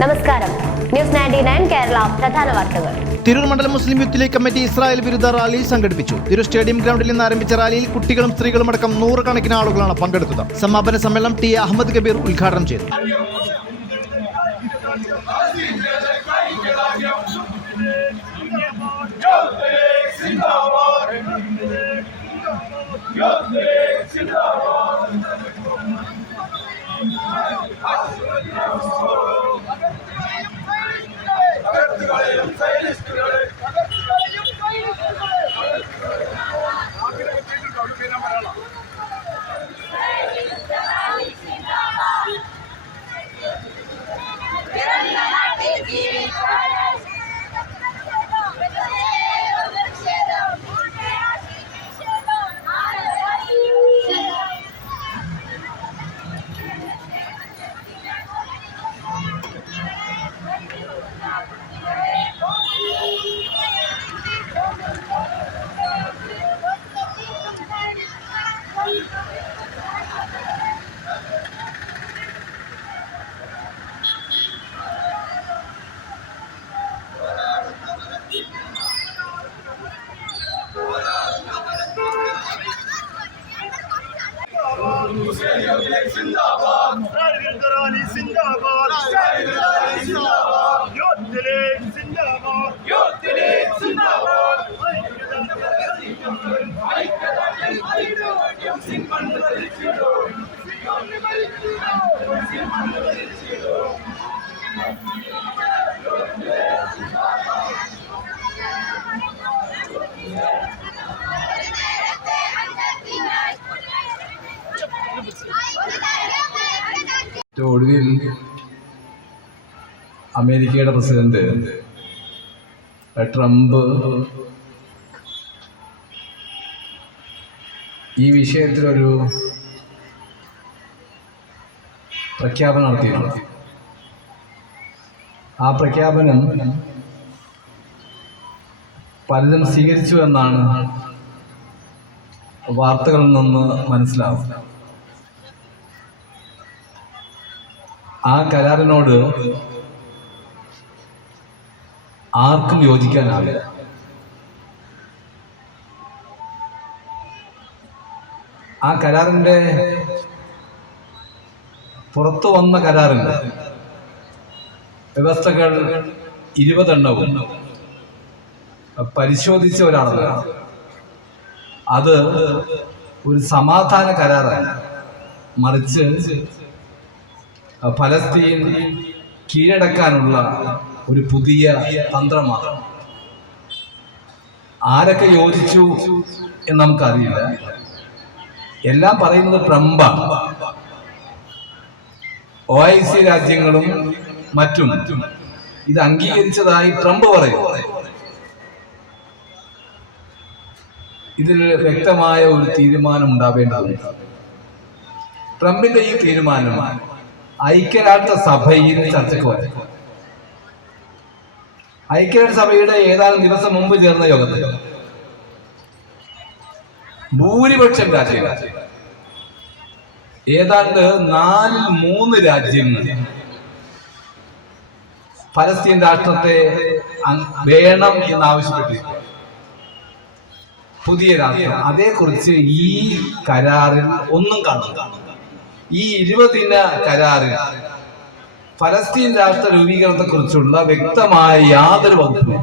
നമസ്കാരം. ന്യൂസ് 99 കേരള പ്രധാന വാർത്തകൾ. തിരൂർ മണ്ഡലം മുസ്ലിം യൂത്ത് ലീഗ് കമ്മിറ്റി ഇസ്രായേൽ വിരുദ്ധ റാലി സംഘടിപ്പിച്ചു. തിരൂർ സ്റ്റേഡിയം ഗ്രൗണ്ടിൽ നിന്ന് ആരംഭിച്ച റാലിയിൽ കുട്ടികളും സ്ത്രീകളും അടക്കം നൂറുകണക്കിന് ആളുകളാണ് പങ്കെടുത്തത്. സമാപന സമ്മേളനം ടി അഹമ്മദ് കബീർ ഉദ്ഘാടനം ചെയ്തു. ഒടുവിൽ അമേരിക്കയുടെ പ്രസിഡന്റ് ട്രംപ് ഈ വിഷയത്തിലൊരു പ്രഖ്യാപനം നടത്തിയിട്ടുണ്ട്. ആ പ്രഖ്യാപനം പലരും സ്വീകരിച്ചു എന്നാണ് വാർത്തകളിൽ നിന്ന് മനസ്സിലാവുന്നത്. ആ കരാറിനോട് ആർക്കും യോജിക്കാനാവില്ല. ആ കരാറിന്റെ പുറത്തു വന്ന കരാറിന്റെ വ്യവസ്ഥകൾ 20 എണ്ണവും പരിശോധിച്ച ഒരാളല്ല. അത് ഒരു സമാധാന കരാറല്ല, മറിച്ച് ഫലസ്തീൻ കീഴടക്കാനുള്ള ഒരു പുതിയ തന്ത്രമാണ്. ആരൊക്കെ യോജിച്ചു എന്ന് നമുക്കറിയില്ല. എല്ലാം പറയുന്നത് ട്രംപാണ്. OIC രാജ്യങ്ങളും മറ്റും ഇത് അംഗീകരിച്ചതായി ട്രംപ് പറയും. ഇതിൽ വ്യക്തമായ ഒരു തീരുമാനം ഉണ്ടാവേണ്ടതുണ്ട്. ട്രംപിന്റെ ഈ തീരുമാനം ഐക്യരാഷ്ട്ര സഭയിൽ ചർച്ചയ്ക്ക് വരും. ഐക്യരാഷ്ട്ര സഭയുടെ ഏതാനും ദിവസം മുമ്പ് ചേർന്ന യോഗത്തിൽ ഭൂരിപക്ഷം രാജ്യങ്ങൾ, ഏതാണ്ട് 4/3 രാജ്യങ്ങൾ ഫലസ്തീൻ രാഷ്ട്രത്തെ വേണം എന്നാവശ്യപ്പെട്ടിരിക്കുന്നു. പുതിയ രാഷ്ട്രം അതേക്കുറിച്ച് ഈ കരാറിൽ ഒന്നും കാണുന്നു. ഈ 20 കരാറിൽ ഫലസ്തീൻ രാഷ്ട്ര രൂപീകരണത്തെ കുറിച്ചുള്ള വ്യക്തമായ യാതൊരു വകുപ്പും